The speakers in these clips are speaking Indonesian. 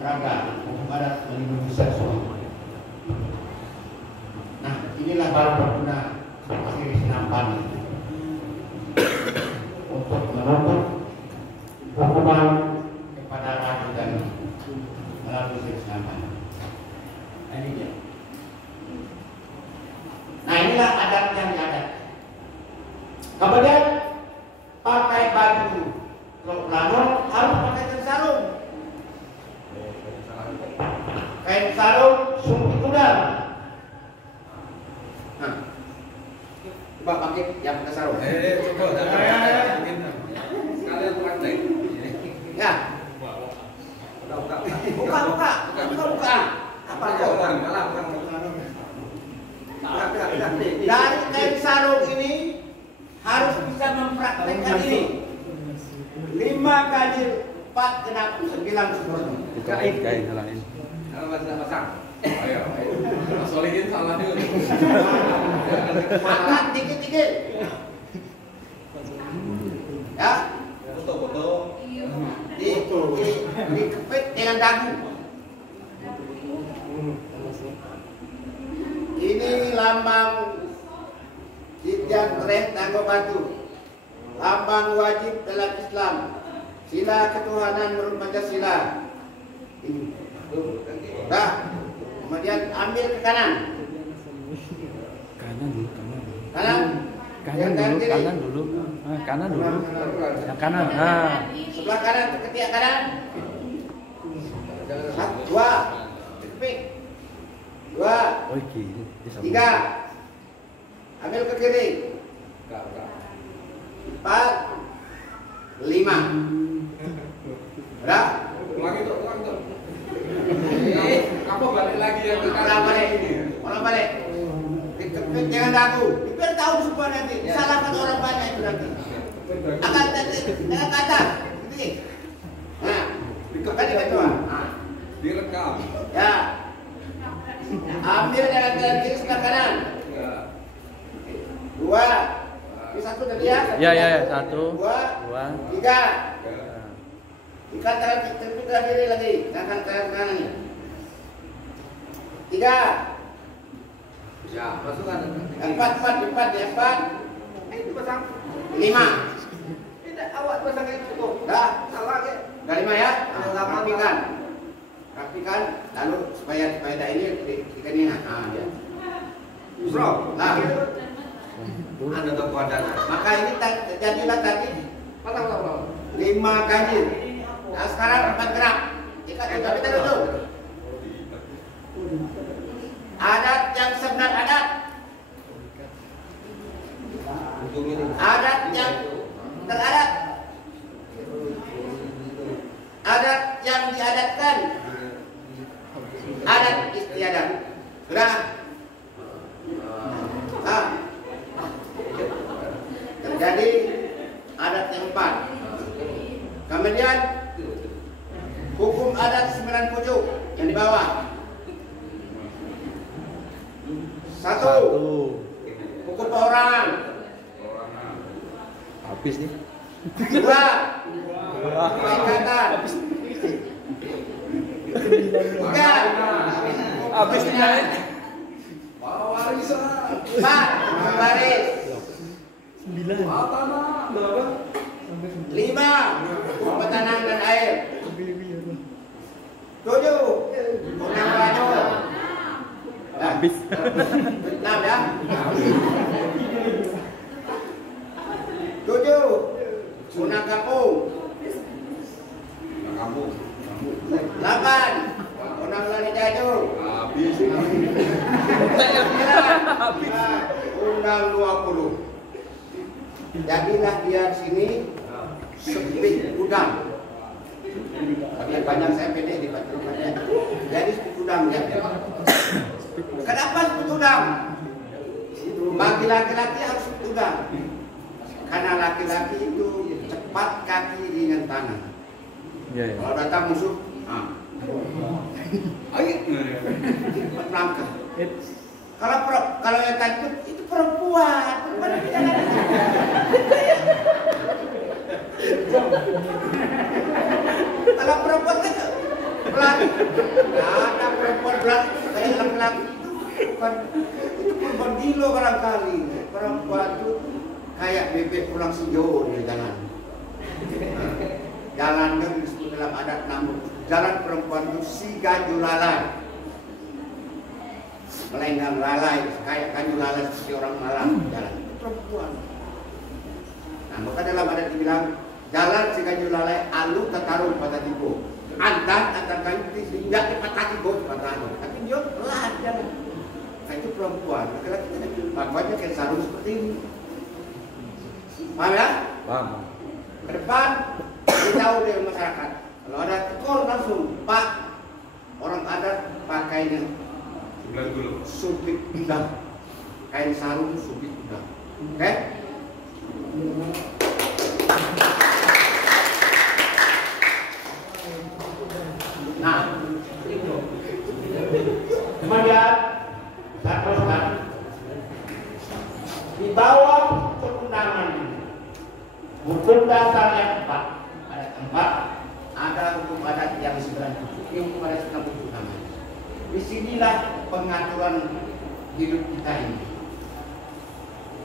raga, hukum adat melindungi seksual. Nah, inilah baru berguna siri senampan untuk menuntut hukuman kepada raga dan melalui siri senampan. Nah, ini dia. Nah, inilah adat yang diadat. Kemudian pakai baju glamor harus pakai kain sarung. Kain sarung sumber udang. Nah, coba pakai yang pakai sarung. Coba. Sekalian praktek. Ya. Buka. Apa kau? Dari kain sarung ini harus bisa mempraktekkan ini. 5 kali 4 genap 9 sempurna. Kain lain. Pasang. Ayo. Solihin salah dulu. Angkat dikit-dikit. Ya. Foto. Dikepit dengan dagu. Ini lambang Jidyan Treh Tanggo Batu. Lambang wajib dalam Islam. Sila ketuhanan menurut Pancasila. Ini. Dah. Kemudian ambil ke kanan. Kanan dulu. Kanan. Kanan dulu. Yang kanan. Nah. Sebelah kanan, ketiak kanan. 2. Dikepit. 2. Oh, gini. 3. Ambil ke kiri. 4. 5. Udah? Ulangi tuh. Kamu balik lagi yang ke Ulang balik. Dikepit jangan dagu. Biar tahu semua nanti. Salahkan orang banyak itu nanti. Akan dengan kata. Gitu. Nah, dikepit di bawah. Nah, direkam. ya. Ambil dengan kanan kiri sebelah kanan. 2. Ini 1 tadi ya? Ya. 1, 2, 3. Ikat tangan terputar diri lagi. Kanan ini. 3. Ya, masukkan. 4. Itu pasang. 5. Tidak, awak pasang itu tuh. Dah. Salah ke? Udah 5 ya? Rapikan. Lalu supaya dah ini ikan ini. Nah, dia. Bro. Nah. Ada kekuatan. Maka ini jadilah tadi Pasang. 5 ganjil. Nah, sekarang 4 gerak. Ikat kita dulu. Adat yang sebenar adat. Adat yang teradat. Adat yang diadatkan. Adat istiadat. Sudah. Nah. Terjadi adat yang 4. Kemudian hukum adat 9 pucuk yang di bawah. 1. Hukum perorangan. Habis nih. 2. Ikatan. 3. Habis nih. 4. Baris. 5. Petanang dan air. 7. Undang banyu. Habis. 6 ya. 7. Undang kampung. 8. Undang lari jaju. Habis. 9. Undang 20. Jadilah dia di sini sepik udang. Tapi banyak saya pede di tempatnya. Jadi sepik udang ya. Kenapa sepik udang? Bagi laki-laki harus sepik udang. Karena laki-laki itu cepat kaki ringan tangan. Ya. Kalau datang musuh, ayo, cepat langkah. Kalau yang tadi itu perempuan tidak ada. Kalau perempuan kan Laki. Ada perempuan berarti kayak laki-laki itu bukan, itu korban gilo barangkali. Perempuan itu kayak bebek pulang sejauh di jalan. Jalannya disebut dalam adat namun jalan perempuan itu siga julalai. Melenggang lalai, kayak kanyu lalai seperti orang malam jalan itu perempuan. Nah, maka dalam adat dibilang jalan si kanyu lalai alu tetaruh pada tibo. Antar kanyu tidak dipatah tibo patah. Tapi dia pelan jalan. Nah, itu perempuan. Laki-laki makanya kayak sarung seperti ini. Paham ya? Paham. Ke depan tahu dari masyarakat. Kalau ada tekor langsung Pak orang adat pakainya subit udang, kain sarung subit udang. Oke? Nah, kemudian saya teruskan di bawah perundangan hukum dasar yang 4 ada 4 ada hukum adat yang 97. Ini hukum adat 97 namanya. Disinilah pengaturan hidup kita ini.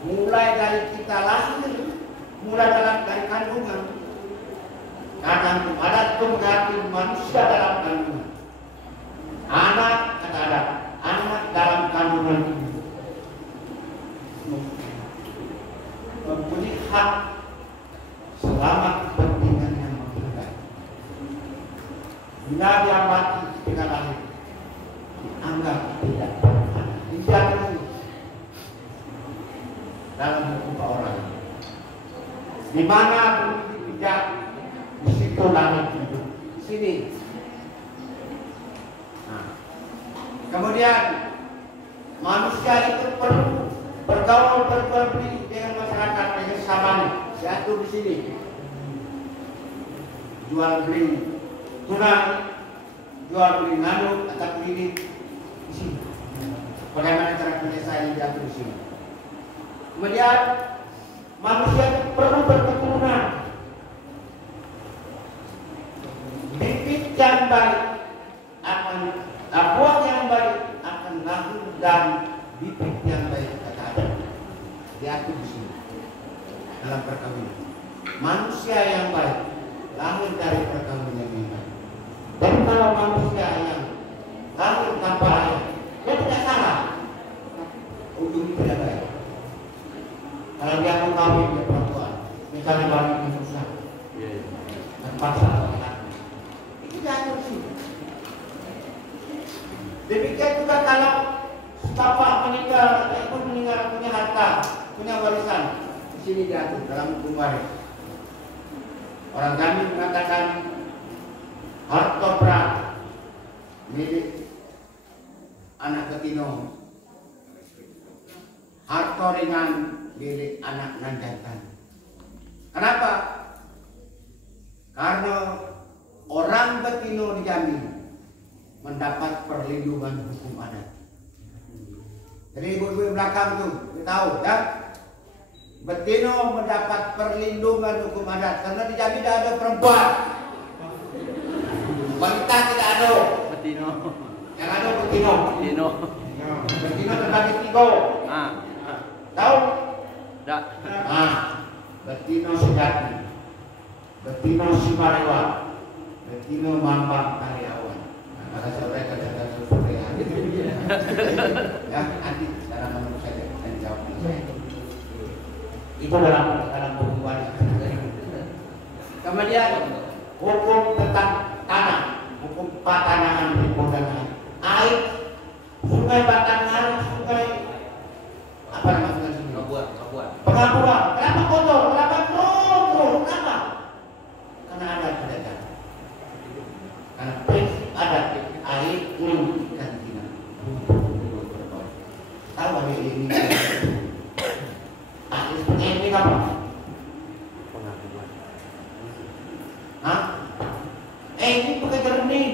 Mulai dari kita lahir, mulai dari kandungan. Karena hukum adat itu mengatur manusia dalam kandungan. Anak kata adat, anak dalam kandungan ibu mempunyai hak selama kepentingan yang menghadap. Bila dia mati dengan lahir, dianggap tidak berhak, dijamin dalam hukum orang. Di mana tidak di situ langit hidup. Sini. Nah, kemudian manusia itu perlu bergaul berbudi dengan masyarakat dengan samanya. Diatur di sini. Jual beli tunai, jual beli nganu atau klinik di sini. Bagaimana cara penyelesaian diatur di sini. Kemudian manusia itu perlu berketurunan. Bibit yang baik akan buah yang baik akan lahir dan bibit yang baik kata ada. Diatur di sini dalam perkawinan. Manusia yang baik lahir dari perkawinan yang baik. Dan kalau manusia yang lahir tanpa ayah, dia tidak salah. Ujungnya tidak baik. Kalau dia mau kawin dia perempuan, misalnya baliknya susah, terpaksa itu diatur sih. Demikian juga kalau bapak meninggal, ibu meninggal punya harta, punya warisan, di sini diatur dalam hukum waris. Orang kami mengatakan harta berat milik anak ketino, harta ringan milik anak nan jantan. Kenapa? Karena orang betino dijamin mendapat perlindungan hukum adat. Jadi ibu-ibu belakang tuh, tahu ya? Betino mendapat perlindungan hukum adat karena dijamin tidak ada perempuan. Wanita tidak ada. Betino. Yang ada betino. Betino. Betino terbagi 3. Tahu? Tidak. Betino sejati, betino simarewa, betino mambang karyawan. Kata sore kata sore ya. Ya nanti sekarang menurut saya dan jawab itu dalam hubungan. Kemudian hukum tentang tanah, hukum patanahan dan air, sungai Batanghari, sungai apa namanya sini? Pengabuan. Kenapa kotor? Kenapa kotor? Kenapa? Karena ada pedagang. Karena prinsip adat air kuning ikan tina. Tahu hari ini? Air seperti ini apa? Pengabuan. Hah? Ini pakai jernih.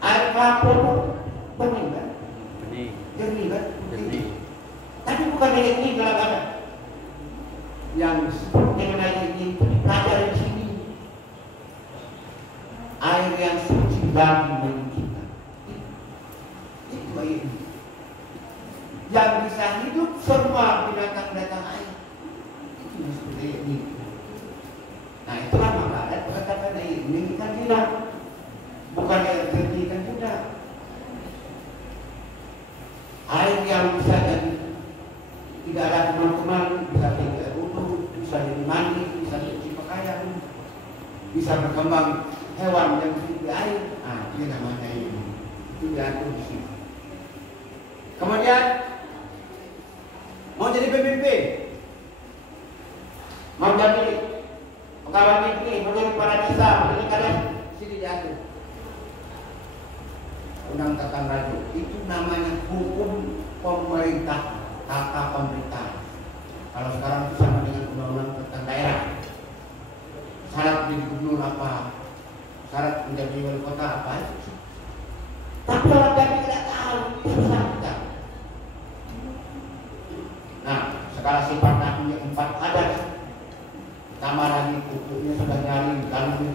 Air kelapa bening kan? Bening. Jernih kan? Jernih. Tapi bukan ini dalam adat. Yang mengenai ini dipelajari di sini. Air yang suci bagi kita. Itu air. Yang bisa hidup semua binatang-binatang air. Itu seperti ini. Nah itulah makanya perkataan air ini kan tidak, bukan air jernih kan tidak. Air yang bisa jadi tidak ada kuman-kuman, bisa jadi air wudhu, bisa jadi mandi, bisa cuci pakaian, bisa berkembang hewan yang hidup di air. Nah ini namanya ini. Itu diatur di sini. Kemudian mau jadi pemimpin, mau jadi pegawai negeri, mau jadi kepala desa, mau jadi kades, sini diatur. Undang Tata Raja itu namanya hukum pemerintah, tata pemerintahan. Kalau sekarang itu sama dengan undang-undang tentang daerah. Syarat menjadi gubernur apa, syarat menjadi wali kota apa. Tapi orang kami tidak tahu, susah kita. Nah, skala sifat nabinya 4 ada. Tambah lagi kukunya sudah nyaring, kalungnya,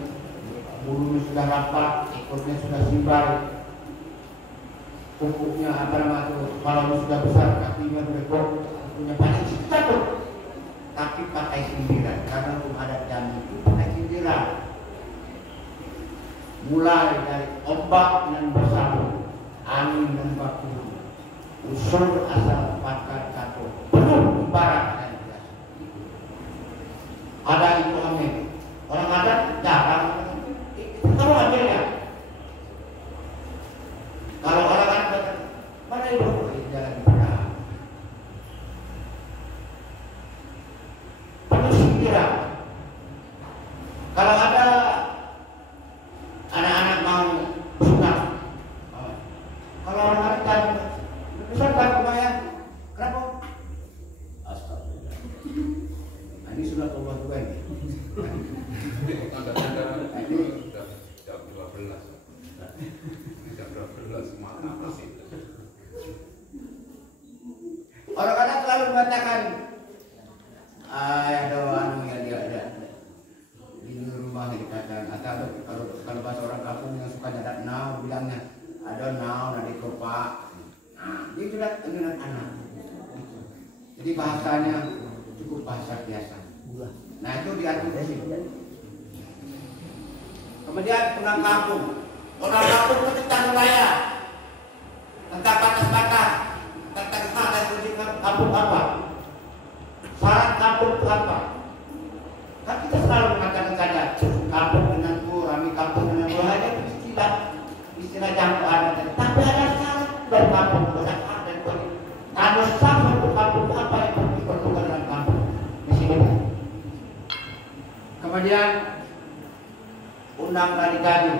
bulunya sudah rapat, ekornya sudah sibar. Kukunya apa nama itu, kalau sudah besar, kakinya berekor, kukunya banyak satu. Tapi pakai sindiran, karena hukum adat Jambi itu pakai sindiran. Mulai dari ombak dan bersambut, angin dan baku, usul asal pakar kato, penuh ibarat dan biasa. Ada itu amin. Orang adat jarang. Tahu akhirnya. Kalau orang adat, mana itu jalan berang. Penuh sindiran. Kalau ada anak-anak mau sunat, kalau orang adat kan besar kan lumayan, kenapa? Astagfirullah. Nah, ini sunat Allah juga ini. Jam 12. Jam 12 malam masih. Orang adat selalu mengatakan, ada anu yang dia ada di rumah dikatakan, atau kalau bahasa orang kampung yang suka nyadat nau bilangnya ada nau nadi kopak. Nah, dia sudah anak-anak. Jadi bahasanya cukup bahasa biasa. Nah itu diatur di sini. Kemudian pulang kampung, orang kampung itu tentang wilayah, tentang batas-batas, tentang hak dan fungsi kampung apa, syarat kampung itu apa. Kan kita selalu mengatakan saja kampung dengan rami kampung dengan hanya istilah jangkauan, tapi ada syarat dari kampung, ada hak dan fungsi. Kalau sama untuk kampung apa yang perlu diperlukan dalam kampung di sini. Kemudian undang dari Jambi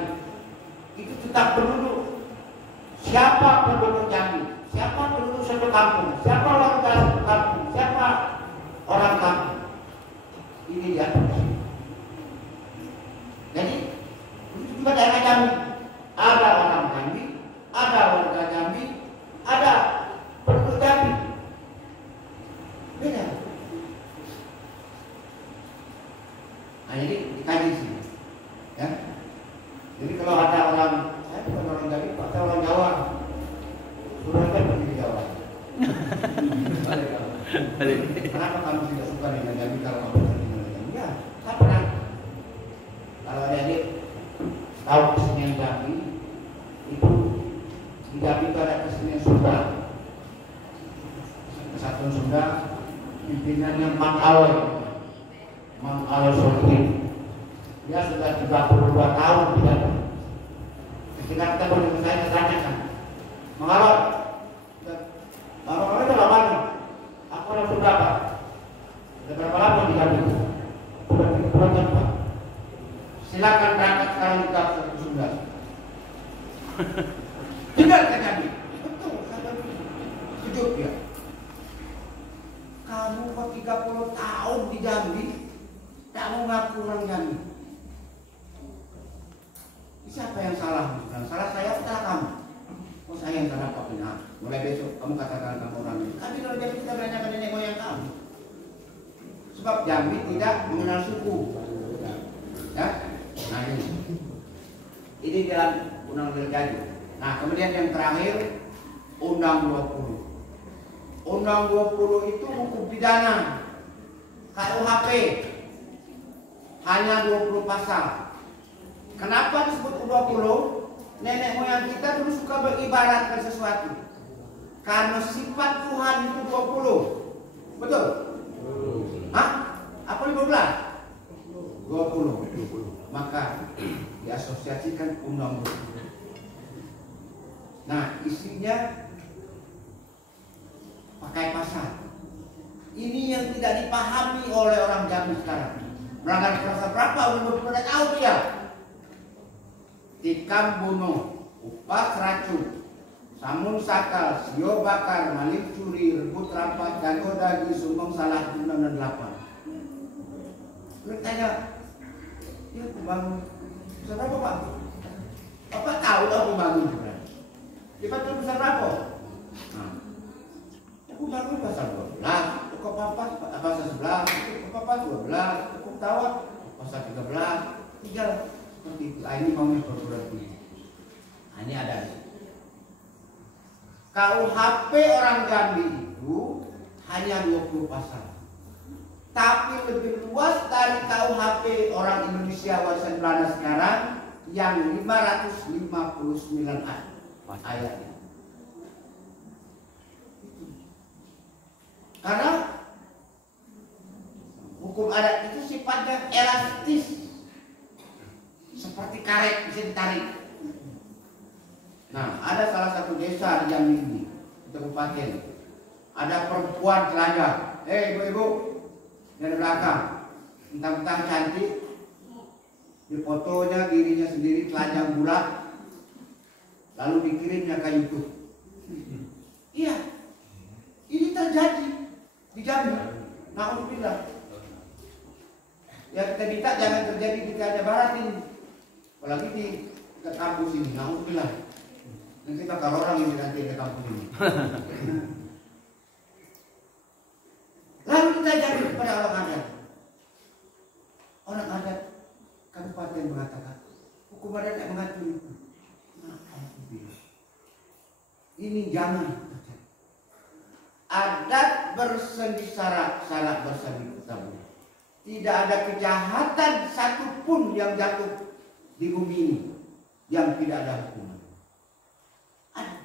itu tetap penduduk. Siapa penduduk Jambi? Siapa penduduk satu kampung? Siapa warga satu kampung? Siapa orang kampung? Ini dia. Jadi itu juga daerah Jambi. Ada orang Jambi, ada warga Jambi, ada penduduk Jambi. Beda. Nah jadi dikaji sini. Ya. Jadi kalau ada orang, saya bukan orang Jambi, ada orang Jawa, sudah kan pergi ke Jawa. Kenapa kamu tidak suka dengan Jambi kalau kamu pergi dengan Jambi? Ya, saya pernah. Kalau adik tahu kesenian Jambi, itu di Jambi itu ada kesenian Sunda. Kesatuan Sunda, pimpinannya Mang Al Solihin. Dia sudah 32 tahun di sana. Ketika kita bertemu saya tanyakan, mengawal, itu lama nih. Aku orang Sunda Pak. Sudah berapa lama di Jambi? Sudah 3 bulan Pak. Silakan berangkat sekarang juga ke Sunda. Tinggal ke Jambi. Betul, saya setuju dia. Kamu kok 30 tahun di Jambi, tak mau ngaku orang Jambi. Siapa yang salah? Salah saya atau salah kamu? Oh saya yang salah Pak Pina. Mulai besok kamu katakan kamu orang ini. Tapi kalau Jambi kita beranyakan nenek moyang kamu. Sebab Jambi tidak mengenal suku. Ya, nah ini Ini dalam Undang-Undang Gergaji. Nah, kemudian yang terakhir Undang 20. Undang 20 itu hukum pidana. KUHP hanya 20 pasal. Kenapa disebut 20? Nenek moyang kita dulu suka beribaratkan sesuatu. Karena sifat Tuhan itu 20. Betul? Hah? Apa 15? 20. Maka diasosiasikan Undang 20. Nah, isinya pakai pasal. Ini yang tidak dipahami oleh orang Jambi sekarang. Melanggar pasal berapa? Udah tahu dia. Tikam bunuh, upas racun, samun sakal, sio bakar, maling curi, rebut rampas, jago daging, sumbang salah 6 dan 8. Lu tanya, ya pembangun besar berapa Pak? Bapak tahu lah pembangun juga. Dia betul besar berapa? Nah, aku bangun pasal 12, pokok papas pasal 11, pokok papas 12, pokok tawat pasal 13, 3 seperti itu. Ini maunya perguruan tinggi. Nah, ini ada. KUHP orang Jambi itu hanya 20 pasal. Tapi lebih luas dari KUHP orang Indonesia warisan Belanda sekarang yang 559 ayatnya. Karena hukum adat itu sifatnya elastis, seperti karet bisa ditarik. Nah, ada salah satu desa di Jambi ini, di kabupaten, ada perempuan telanjang. Ibu-ibu dari belakang, mentang-mentang cantik, di fotonya dirinya sendiri telanjang bulat, lalu dikirimnya ke YouTube. Iya, ini terjadi di Jambi. Alhamdulillah. Ya kita minta jangan terjadi di Jawa Barat ini, apalagi di kampus ini. Alhamdulillah. Nanti bakal orang ini nanti ke kampus ini. Lalu kita jadi kepada orang adat. Orang adat kabupaten mengatakan hukum adat yang mengatur itu. Nah, ini jangan. Adat bersendi sarak bersendi ketemu. Tidak ada kejahatan satupun yang jatuh di bumi ini yang tidak ada hukuman. Ada.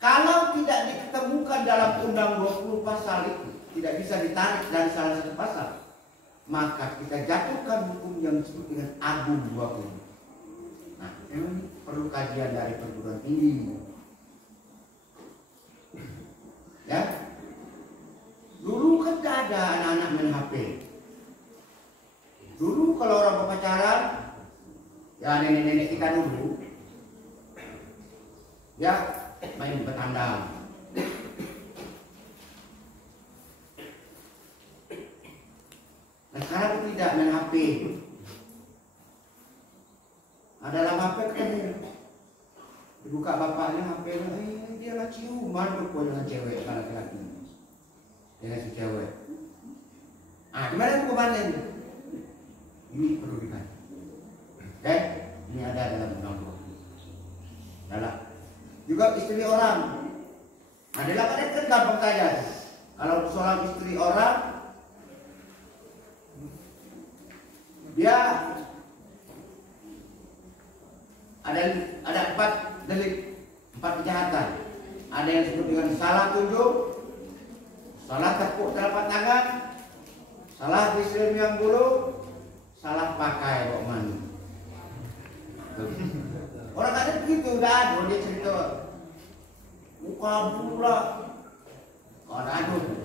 Kalau tidak diketemukan dalam Undang 20 pasal itu, tidak bisa ditarik dari salah satu pasal, maka kita jatuhkan hukum yang disebut dengan Agung 20. Nah, ini perlu kajian dari perguruan tinggi. Ya, dulu kan tidak ada anak-anak main HP. Dulu kalau orang berpacaran, ya nenek-nenek kita dulu, ya main petandang. Nah sekarang tidak main HP. Ada dalam HP ketemu. Dibuka bapaknya HP-nya, dia lah ciuman dengan cewek, kan laki-laki. Dengan si cewek. Ah, gimana hukumannya ini? Ini perlu dikaji. Oke, ini ada dalam undang-undang. Dalam. Juga istri orang. Nah, dalam adat kan gampang saja. Kalau seorang istri orang, dia ada 4 delik, 4 kejahatan. Ada yang disebut dengan salah tunjuk, salah tepuk telapak tangan, salah disiram yang bulu, salah pakai bok mani. Orang ada begitu, udah ada dia cerita muka pula, ada aduh,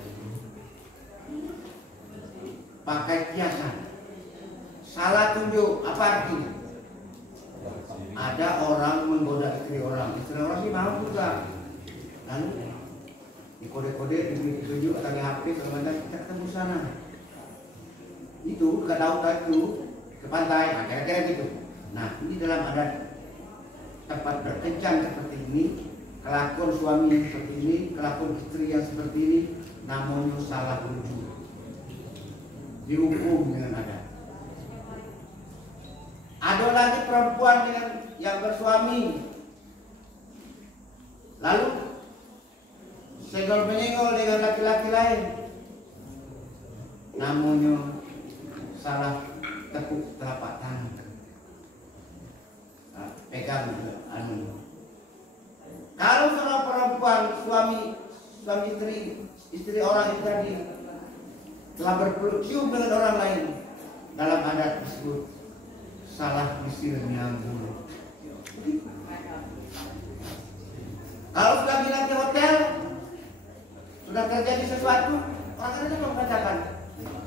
pakai kiasan, salah tunjuk, apa artinya? Ada orang menggoda istri orang ini mau juga. Lalu di kode-kode ditunjuk tadi HP sebenarnya kita ketemu sana. Itu ke laut itu ke pantai, nah, kira-kira gitu. Nah ini dalam adat tempat berkencan seperti ini, kelakuan suami yang seperti ini, kelakuan istri yang seperti ini, namanya salah tunjuk. Dihukum dengan adat. Ada lagi perempuan dengan yang bersuami, lalu senggol menyenggol dengan laki-laki lain, namanya salah tepuk telapak tangan, pegang anu. Kalau seorang perempuan suami istri orang itu tadi telah berpeluk cium dengan orang lain, dalam adat tersebut salah misir nyambung. Kalau sudah bilang di hotel, sudah terjadi sesuatu, orang itu mengatakan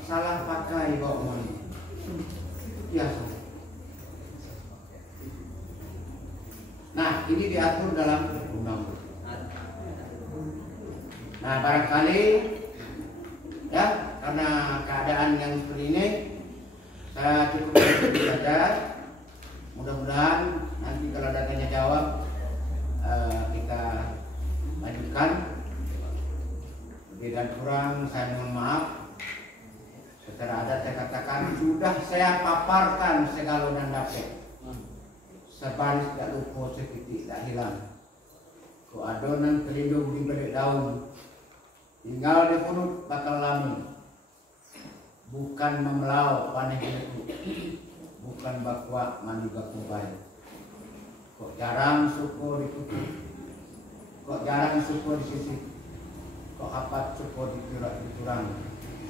salah pakai bawa biasa. Nah, ini diatur dalam undang-undang. Nah, barangkali ya, karena keadaan yang seperti ini, saya cukup begitu saja. Mudah-mudahan nanti kalau ada tanya jawab kita lanjutkan. Lebih dan kurang saya mohon maaf. Secara adat saya katakan sudah saya paparkan segala dan dapat. Sebaris tak lupa, setitik tak hilang. Ku adonan terlindung di balik daun, tinggal di perut bakal lami. Bukan memelau paneh itu, bukan bakwa mani bakubai. Kok jarang suko ditutup, kok jarang suko disisik, kok hapat suko diturang,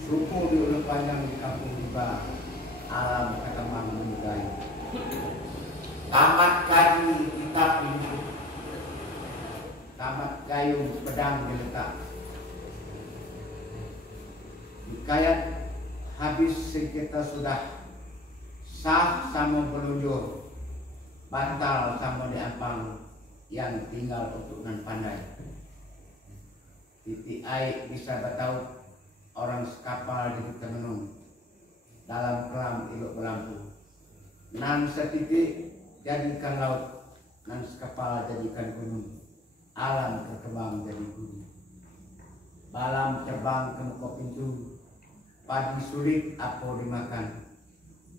suko diulur panjang di kampung tiba, alam ketemang menudai. Tamat kayu kitab ini, tamat kayu pedang diletak. Hikayat habis kita sudah sah sama pelunjur, batal sama diampang yang tinggal untuk nan pandai. Titik air bisa betaut orang sekapal di Temenung, dalam kelam ilok berlampu. Nan setitik jadikan laut, nan sekapal jadikan gunung, alam berkembang jadi gunung. Balam terbang ke muka pintu, padi sulit apa dimakan,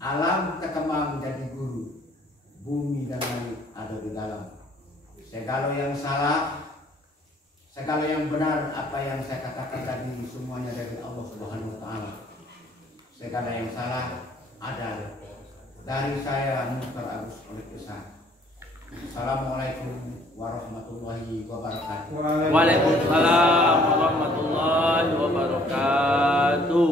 alam terkembang jadi guru, bumi dan langit ada di dalam. Segala yang salah, segala yang benar, apa yang saya katakan tadi semuanya dari Allah Subhanahu wa Ta'ala. Segala yang salah ada dari saya, Mukhtar Agus oleh Kesah. Assalamualaikum warahmatullahi wabarakatuh. Waalaikumsalam warahmatullahi wabarakatuh.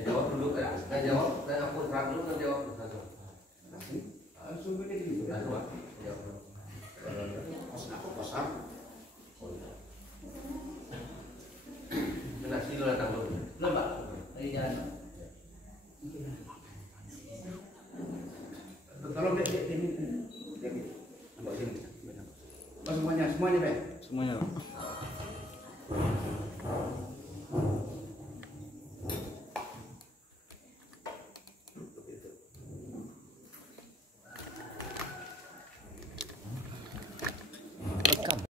Jawab dulu kan? Saya jawab, saya aku terang dulu kan jawab langsung. Langsung begini gitu. Jawab. Kosan. Nasi dulu datang dulu. Lembak. Lagi jalan. Tolong dek ini. Semuanya, Be. Semuanya.